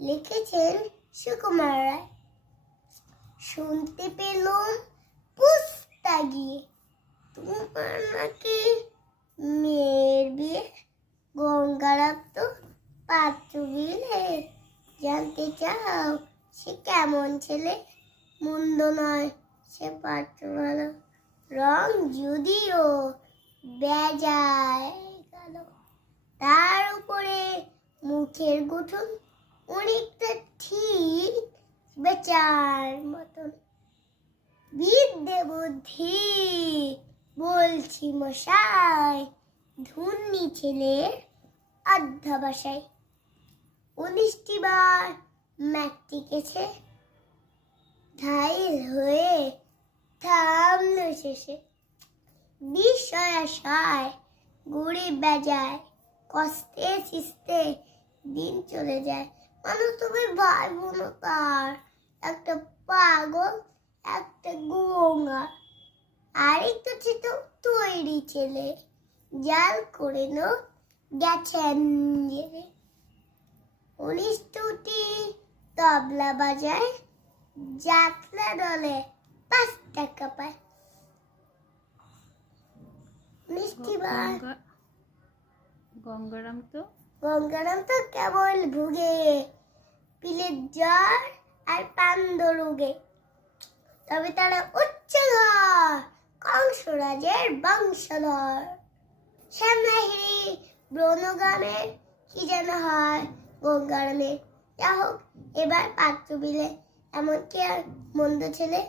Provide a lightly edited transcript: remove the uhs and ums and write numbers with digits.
লিখেছেন সুকুমার রায়। শুনতে পেলাম পুস্তা গিয়ে তোমার নাকি মেয়ের বিয়ে। গঙ্গারাম তো পাত্র বিলে। জানতে চাও সে কেমন ছেলে? মন্দ নয় সে পাত্র ভালো, রং যদিও বেজায় গেল। তার উপরে মুখের গঠন অনেকটা ঠিক বেচার মতন। বিদ্যে বুদ্ধি বলছি মশাই, ধুন্নি ছেলের অধ্যবসায়। 19টি বার ম্যাট্রিকেছে, ঢাইল হয়ে থামলো শেষে। বিষয়াশয় ঘুরে বেজায়, কষ্টে সৃষ্টে দিন চলে যায়। মানুষ তবে ভাই বোন তার, একটা পাগল একটা গঙ্গা। আরেকটা ছিল তৈরি ছেলে, জাল করে নো গেছেন জেলে। 19টি তবলা বাজায়, যাত্রা দলে 5 টাকা পায়। 19টি বার গঙ্গারাম তো কেবল ভুগে, পিলের জ্বর আর পান্ড রোগে। তবে তারা উচ্চধর, কংসরাজের বংশধর। শ্যামলাহিড়ি ব্রণগ্রামের কি যেন হয় গঙ্গারামের। যা হোক, এবার পাত্র বিলে, এমন কি আর মন্দ ছেলে?